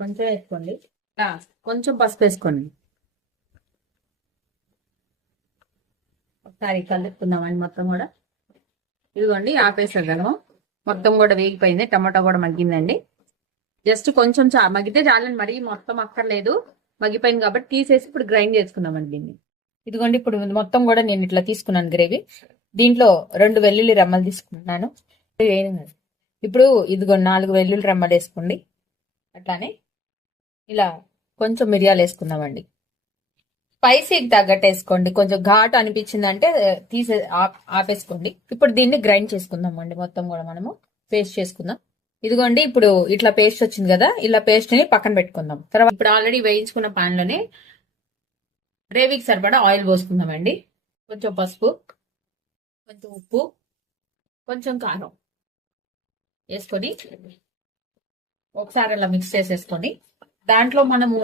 కొంచెం వేసుకోండి. కొంచెం పసుపు వేసుకోండి. ఒకసారి కలుపుకుందామండి మొత్తం కూడా. ఇదిగోండి ఆపేసాను. మొత్తం కూడా వేగిపోయింది. టమాటా కూడా మగ్గిందండి. జస్ట్ కొంచెం మగ్గితే చాలండి, మరీ మొత్తం అక్కర్లేదు. మగ్గిపోయింది కాబట్టి తీసేసి ఇప్పుడు గ్రైండ్ చేసుకుందామండి దీన్ని. ఇదిగోండి ఇప్పుడు మొత్తం కూడా నేను ఇట్లా తీసుకున్నాను గ్రేవీ. దీంట్లో 2 వెల్లుల్లి రెమ్మలు తీసుకుంటున్నాను. ఇప్పుడు ఇదిగో 4 వెల్లుల్లి రెమ్మలు వేసుకోండి. అట్లానే ఇలా కొంచెం మిరియాలు వేసుకుందామండి. స్పైసీకి తగ్గట్టు వేసుకోండి. కొంచెం ఘాటు అనిపించిందంటే ఆపేసుకోండి. ఇప్పుడు దీన్ని గ్రైండ్ చేసుకుందాం అండి. మొత్తం కూడా మనము పేస్ట్ చేసుకుందాం. ఇదిగోండి ఇప్పుడు ఇట్లా పేస్ట్ వచ్చింది కదా, ఇలా పేస్ట్ ని పక్కన పెట్టుకుందాం. తర్వాత ఇప్పుడు ఆల్రెడీ వేయించుకున్న పాన్ లోనే గ్రేవీకి సరిపడా ఆయిల్ పోసుకుందామండి. కొంచెం పసుపు, కొంచెం ఉప్పు, కొంచెం కారం వేసుకొని ఒకసారి అలా మిక్స్ చేసేసుకొని దాంట్లో మనము